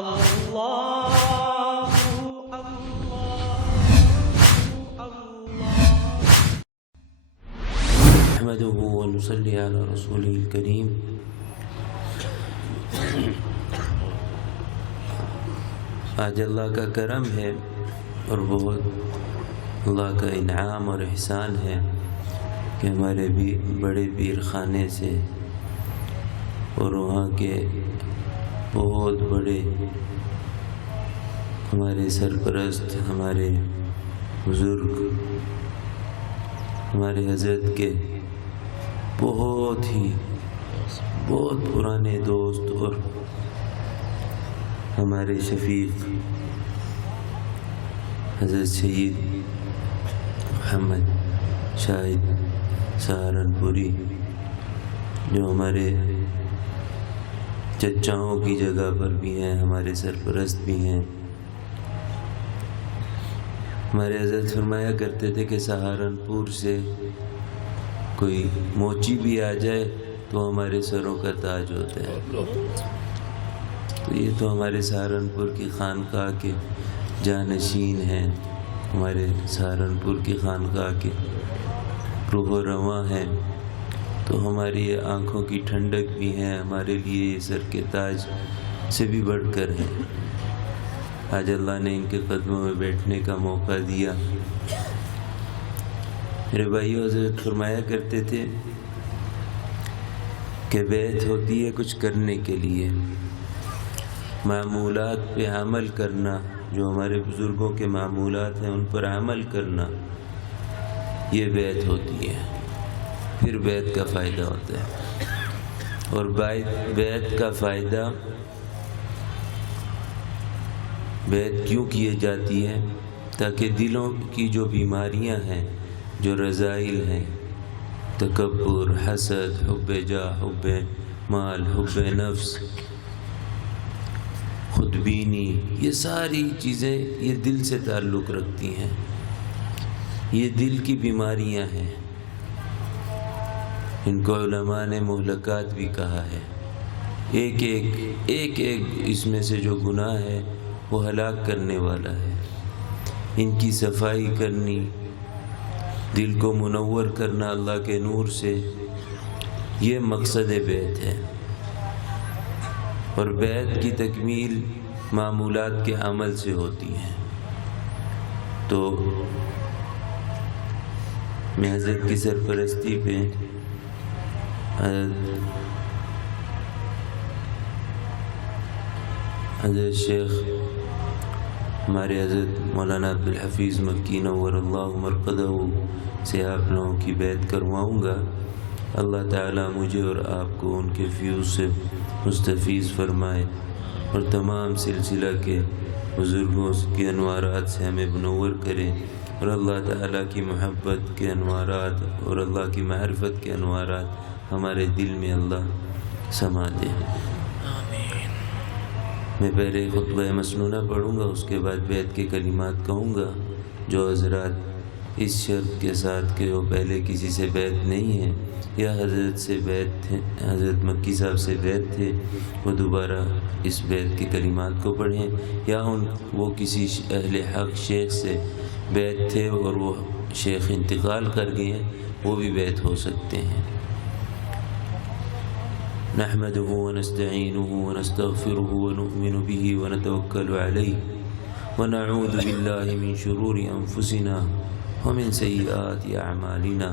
اللہ نحمده ونصلي على رسوله الكريم آج اللہ کا کرم ہے اور بہت اللہ کا انعام اور احسان ہے کہ ہمارے بھی بڑے پیر خانے سے اور وہاں کے بہت بڑے ہمارے سرپرست، ہمارے بزرگ، ہمارے حضرت کے بہت پرانے دوست اور ہمارے شفیق حضرت سید محمد شاہد سہارنپوری، جو ہمارے چچاؤں کی جگہ پر بھی ہیں، ہمارے سرپرست بھی ہیں۔ ہمارے حضرت فرمایا کرتے تھے کہ سہارنپور سے کوئی موچی بھی آ جائے تو ہمارے سروں کا تاج ہوتا ہے۔ تو یہ تو ہمارے سہارنپور کی خانقاہ کے جانشین ہیں، ہمارے سہارنپور کی خانقاہ کے روح و رواں ہیں، تو ہماری آنکھوں کی ٹھنڈک بھی ہیں، ہمارے لیے یہ سر کے تاج سے بھی بڑھ کر ہیں۔ آج اللہ نے ان کے قدموں میں بیٹھنے کا موقع دیا۔ میرے بھائیو، حضرت فرمایا کرتے تھے کہ بیعت ہوتی ہے کچھ کرنے کے لیے، معمولات پہ عمل کرنا، جو ہمارے بزرگوں کے معمولات ہیں ان پر عمل کرنا، یہ بیعت ہوتی ہے، پھر بیعت کا فائدہ ہوتا ہے۔ اور بیعت کا فائدہ، بیعت کیوں کی جاتی ہے؟ تاکہ دلوں کی جو بیماریاں ہیں، جو رذائل ہیں، تکبر، حسد، حب جاہ، حب مال، حب نفس، خودبینی، یہ ساری چیزیں یہ دل سے تعلق رکھتی ہیں، یہ دل کی بیماریاں ہیں۔ ان کو علماء نے مہلکات بھی کہا ہے۔ ایک اس میں سے جو گناہ ہے وہ ہلاک کرنے والا ہے۔ ان کی صفائی کرنی، دل کو منور کرنا اللہ کے نور سے، یہ مقصد بیعت ہے۔ اور بیعت کی تکمیل معمولات کے عمل سے ہوتی ہے۔ تو میں حضرت کی سرپرستی پہ حضرت شیخ ہمارے حضرت مولانا عبدالحفیظ مکی نور اللہ مرقدہ سے آپ لوگوں کی بیعت کرواؤں گا۔ اللہ تعالیٰ مجھے اور آپ کو ان کے فیوز سے مستفیض فرمائے اور تمام سلسلہ کے بزرگوں کے انوارات سے ہمیں منور کرے، اور اللہ تعالیٰ کی محبت کے انوارات اور اللہ کی معرفت کے انوارات ہمارے دل میں اللہ سما دے۔ میں پہلے خطبہ مسنونہ پڑھوں گا، اس کے بعد بیعت کے کلمات کہوں گا۔ جو حضرات اس شرط کے ساتھ کہ وہ پہلے کسی سے بیعت نہیں ہے، یا حضرت سے بیعت تھے، حضرت مکی صاحب سے بیعت تھے، وہ دوبارہ اس بیعت کے کلمات کو پڑھیں، یا وہ کسی اہل حق شیخ سے بیعت تھے اور وہ شیخ انتقال کر گئے ہیں، وہ بھی بیعت ہو سکتے ہیں۔ نحمده ونستعینه ونستغفره ونؤمن به ونتوکل علیہ ونعوذ باللہ من شرور انفسنا ومن سیئات اعمالنا،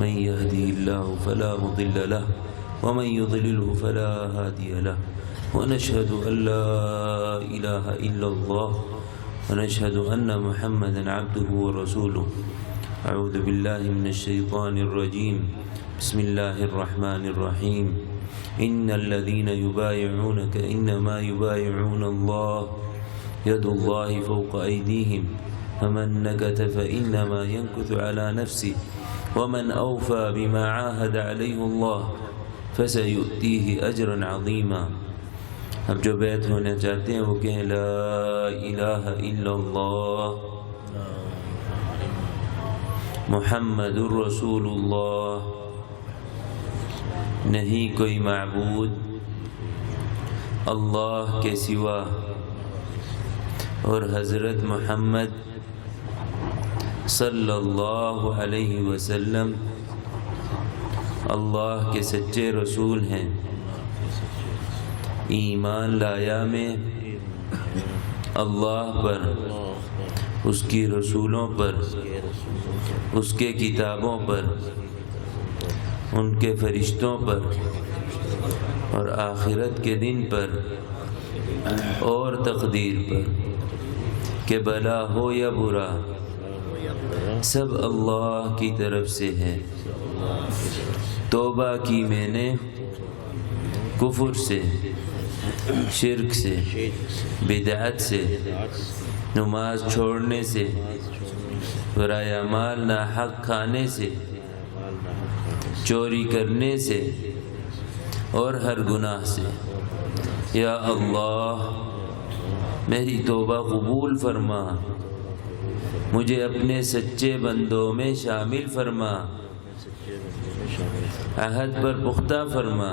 من يهدي الله فلا مضل له ومن يضلله فلا هادي له، ونشهد ان لا اله الا الله ونشهد ان محمدا عبده ورسوله۔ اعوذ باللہ من الشیطان الرجیم، بسم اللہ الرحمن الرحیم۔ ان الذين يبايعونك انما يبايعون الله يد الله فوق ايديهم فمن نكث فانما ينكث على نفسه ومن اوفى بما عاهد عليه الله فسيؤتيه اجرا عظيما۔ اب جو بیعت ہونا چاہتے ہیں وہ کہیں لا الہ الا اللہ محمد الرسول اللہ، نہیں کوئی معبود اللہ کے سوا اور حضرت محمد صلی اللہ علیہ وسلم اللہ کے سچے رسول ہیں۔ ایمان لایا میں اللہ پر، اس کی رسولوں پر، اس کے کتابوں پر، ان کے فرشتوں پر اور آخرت کے دن پر اور تقدیر پر کہ بھلا ہو یا برا سب اللہ کی طرف سے ہے۔ توبہ کی میں نے کفر سے، شرک سے، بدعت سے، نماز چھوڑنے سے، برائے مال ناحق کھانے سے، چوری کرنے سے اور ہر گناہ سے۔ یا اللہ میری توبہ قبول فرما، مجھے اپنے سچے بندوں میں شامل فرما، عہد پر پختہ فرما۔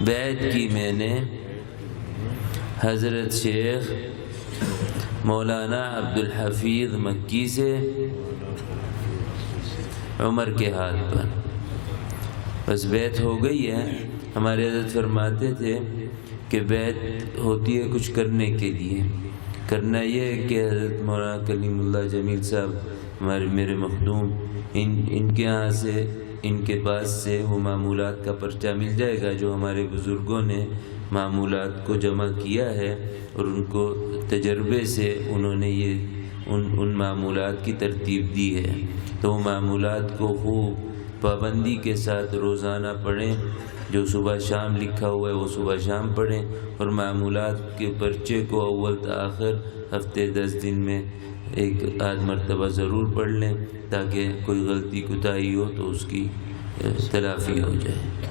بیعت کی میں نے حضرت شیخ مولانا عبدالحفیظ مکی سے عمر کے ہاتھ پر۔ بس بیعت ہو گئی ہے۔ ہمارے حضرت فرماتے تھے کہ بیعت ہوتی ہے کچھ کرنے کے لیے، کرنا یہ ہے کہ حضرت مولانا کلیم اللہ جمیل صاحب میرے مخدوم ان کے یہاں سے، ان کے پاس سے وہ معمولات کا پرچہ مل جائے گا جو ہمارے بزرگوں نے معمولات کو جمع کیا ہے، اور ان کو تجربے سے انہوں نے یہ ان معمولات کی ترتیب دی ہے۔ تو وہ معمولات کو خوب پابندی کے ساتھ روزانہ پڑھیں، جو صبح شام لکھا ہوا ہے وہ صبح شام پڑھیں، اور معمولات کے پرچے کو اول تا آخر ہفتے 10 دن میں ایک آدھ مرتبہ ضرور پڑھ لیں، تاکہ کوئی غلطی کوتاہی ہو تو اس کی تلافی ہو جائے۔